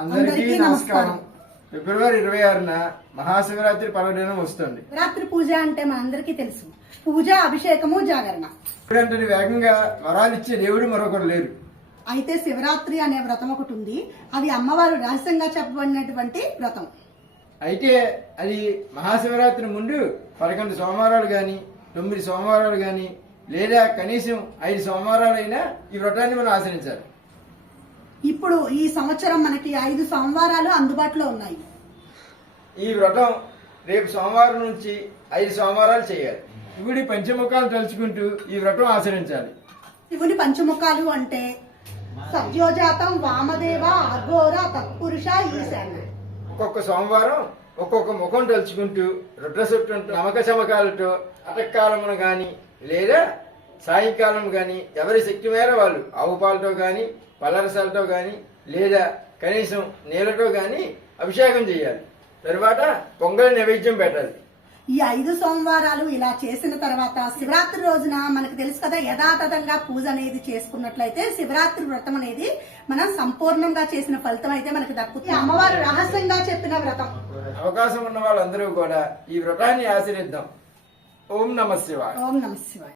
అందరికీ నమస్కారం. ఫిబ్రవరి ఇరవై ఆరున మహాశివరాత్రి పర్వదినం వస్తుంది. శివరాత్రి పూజ అంటే మనందరికీ తెలుసు. పూజ అభిషేకము జాగరణ. ఇప్పుడంటే వేగంగా వరాలు ఇచ్చే దేవుడు మరొకరు లేరు అయితే శివరాత్రి అనే వ్రతం ఒకటి ఉంది. అది అమ్మవారు రహస్యంగా చెప్పబడినటువంటి వ్రతం. అయితే అది మహాశివరాత్రి ముందు పదకొండు సోమవారాలు గాని తొమ్మిది సోమవారాలు గాని లేదా కనీసం ఐదు సోమవారాలైనా ఈ వ్రతాన్ని మనం ఆచరించాలి. ఇప్పుడు ఈ సంవత్సరం మనకి ఐదు సోమవారాలు అందుబాటులో ఉన్నాయి. ఈ వ్రతం రేపు సోమవారం నుంచి ఐదు సోమవారాలు చేయాలి. శివుడి పంచముఖాలు తలుచుకుంటూ ఈ వ్రతం ఆచరించాలి. శివుని పంచముఖాలు అంటే సత్యోజాతం వామదేవ అఘోర తత్పురుష ఈశాన్య. ఒక్కొక్క సోమవారం ఒక్కొక్క ముఖం తలుచుకుంటూ రుద్ర చుట్టూ నమక చమకాలతో అటకాలమును గాని లేదా సాయంకాలం గాని ఎవరి శక్తి మేర వాళ్ళు ఆవు పాలతో గాని పల్లరసాలతో గాని లేదా కనీసం నీళ్ళతో గాని అభిషేకం చేయాలి. తరువాత పొంగల్ నైవేద్యం పెట్టాలి. ఈ ఐదు సోమవారాలు ఇలా చేసిన తర్వాత శివరాత్రి రోజున మనకు తెలుసు కదా యథాతథంగా పూజ అనేది చేసుకున్నట్లయితే శివరాత్రి వ్రతం అనేది మనం సంపూర్ణంగా చేసిన ఫలితం అయితే మనకు దక్కుతుంది. అమ్మవారు రహస్యంగా చెప్పిన వ్రతం. అవకాశం ఉన్న వాళ్ళందరూ కూడా ఈ వ్రతాన్ని ఆచరిద్దాం ఓం నమ శివాయ. ఓం నమ శివాయ.